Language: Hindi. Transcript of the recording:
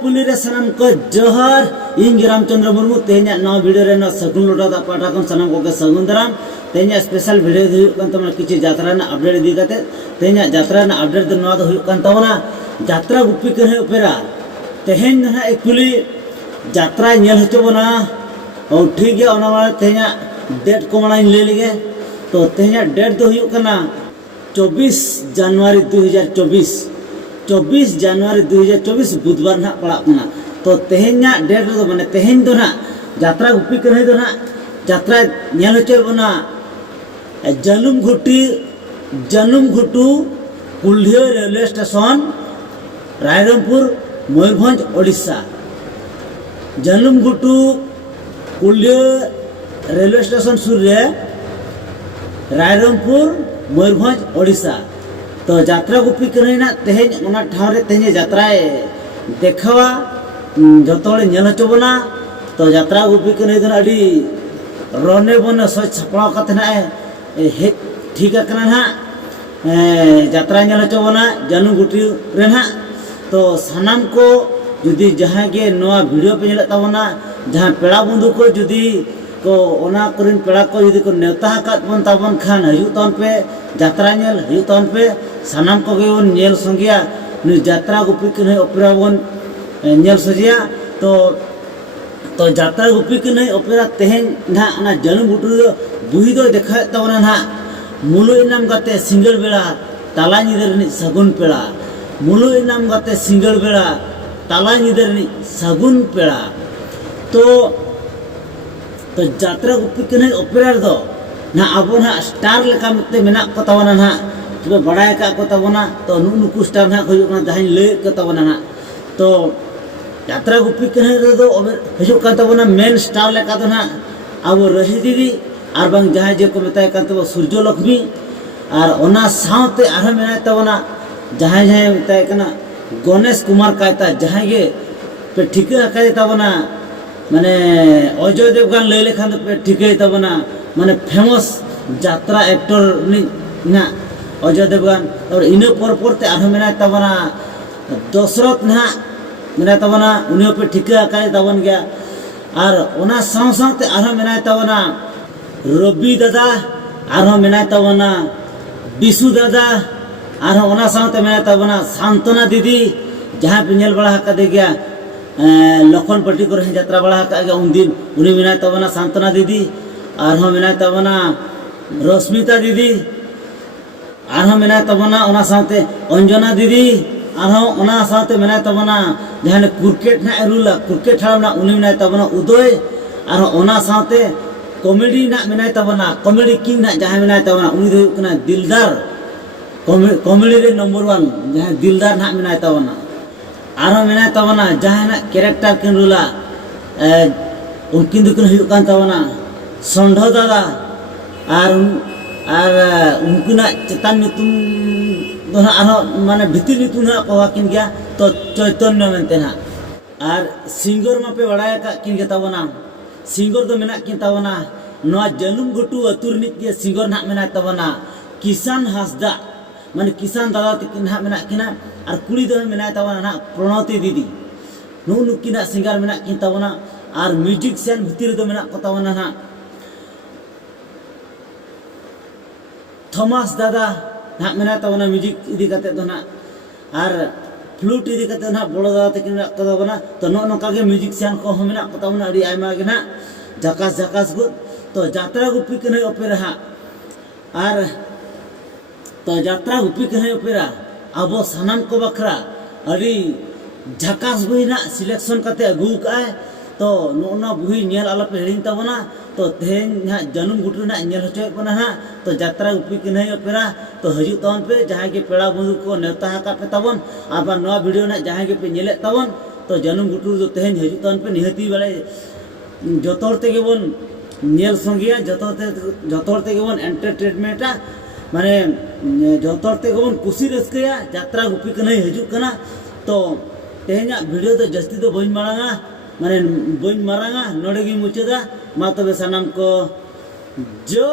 पुली रे सनम को जोहर इन रामचंद्र मुर्मू तेहना नवा वीडियो रे न सगुन लोटा दा पाटा को सनम को सगुन दराम तेहना स्पेशल वीडियो हुई कान तमना किछि यात्रा ना अपडेट दी काते तेहना यात्रा ना अपडेट द नवा हुई कान तमना यात्रा गुप्पी करे ओपेरा तेहन ना एक्चुअली यात्रा नेल हचो बना और ठीक है ओना तेहना डेट को माना ले लेगे तो तेहना डेट दो हुई कना 24 जनवरी 24 जनवरी 2024 बुधवार ना पड़ा कना तो तेहना डेट दो माने तेहन दो ना यात्रा गुप्पी करे दो ना यात्रा नेल हचो बना जलुम घुटू कुल्हियो रेलवे स्टेशन रायरंगपुर मयूरभंज ओडिशा जलुम घुटू कुल्हियो रेलवे स्टेशन सुर रे रायरंगपुर मयूरभंज ओडिशा तो यात्रा गुप्पी करना तेहन ओना ठाव रे तेहन यात्रा देखावा जतो नेल हचो बना तो यात्रा गुप्पी करना अड़ी रने बन सच छपड़ा कथना हे ठीक है ना यात्रा नेल हचो बना जलुम घुटी रे ना तो सानाम को जुदी जहाँ के नवा वीडियो पे नेल ताबना जहाँ पेड़ा बंधु को जुदी को ओना करिन पेड़ा को जुदी को नेवता हाकात बन ताबन खान हजू तन पे यात्रा नेल हजू तन पे सानाम को गे बन नेल संगिया यात्रा गुप्पी कने ओपेरा बन नेल सजिया तो यात्रा गुप्पी कने ओपेरा तेहन ना ना जलुम घुटू बुही दो देखा ताबना ना मुलो इनाम गाते सिंगल बेड़ा ताला निदर सगुन पेड़ा मुलो इनाम गाते सिंगल बेड़ा ताला निदर सगुन पेड़ा तो यात्रा गुप्पी कने ओपेरा दो ना अब ना स्टार लेका मते मेना को ताबना ना तबे बड़ाय का को ताबना तो नुकु स्टार ना खजु ना जहां ले को ताबना ना तो यात्रा गुप्पी कने दो हजु का ताबना मेन स्टार लेका दो ना अब रही दीदी और बांग जहां जे को बताय का तो सूर्य लक्ष्मी और ओना साउते आरो मेना ताबना जहां जहां बताय कना गणेश कुमार कायता जहां गे पे ठिका काय ताबना माने अजय देवगन ले लेखान तो पे ठिके ताबना माने फेमस यात्रा एक्टर ना अजय देवगन और इने पर ते आरो मेना ताबना दशरथ ना मेना ताबना उनी पे ठिका काय ताबन गया और ओना साउते आरो मेना ताबना रवि दादा आरो मेना ताबना बिशु दादा और ओना साउते मेना ताबना शांतना दीदी जहाँ पे नेल बड़ा का दे गया लखन पट्टी को यात्रा बड़ा का गया उन दिन उन्हें मेना ताबना शांतना दीदी और मेना ताबना रश्मिता दीदी और मेना ताबना ओना साउते अंजना दीदी और ओना साउते मेना ताबना जहाँ क्रिकेट ना रूला क्रिकेट हाड़ा ना उन्हें मेना ताबना उदय और ओना साउते कॉमेडी ना मेना ताबना कॉमेडी किंग ना जहाँ मेना ताबना उन्हीं दो कना दिलदार कॉमेडी रे नंबर 1 जहाँ दिलदार ना मेना ताबना और मेना ताबना जहाँ ना कैरेक्टर किन रूला उनकिन दुकिन हुई कान ताबना संढो दादा और उनको ना चेतान नितुम दो ना माने भितिर नितुम ना कहा किन गया तो चैतन्य मेनते ना और सिंगर मा पे बड़ाय का किन गया ताबना सिंगर दो मेना किन ताबना नवा जलुम घुटू अतुर निक के सिंगर ना मेना ताबना किसान हासदा माने किसान दादा तकिन ना मेना किना और कुड़ी दो मेना ताबना ना प्रणति दीदी नुकिना सिंगर मेना किन ताबना और म्यूजिशियन भितर दो मेना को ताबना ना थॉमस दादा ना मेना ताबना म्यूजिक इदी काते दो ना और फ्लूट इदी काते ना बड़ो दादा तकिन को ताबना तो नोका के म्यूजिशियन को मेना को ताबना अड़ी आयमा के ना झकास गो तो यात्रा गुप्पी कने ओपेरा और तो यात्रा गुप्पी कने ओपेरा अब सानाम को बखरा अड़ी झकास बहिना सिलेक्शन करते अगू का तो नोना बुही नेल आला पे हिंग ताबना तो तेहन ना जलुम घुटू ना नेल हचो बना ना तो यात्रा गुप्पी कने ओपेरा तो हजू तन पे जहां के पेड़ा बंधु को नेवता हाका पे ताबन अब नवा वीडियो ना जहां के पे नेले ताबन तो जलुम घुटू तो तेहन हजू तन पे निहती वाले जतोर तेगे बन नेल संगिया जतोर तेगे बन एंटरटेनमेंटा माने जतोर तेगे बन खुशी रस्कया यात्रा गुप्पी कने हजू कना तो तेहना वीडियो तो जस्ती तो बइन मारांगा माने बइन मारांगा नोडे गी मुचेदा मा तबे सानाम को जो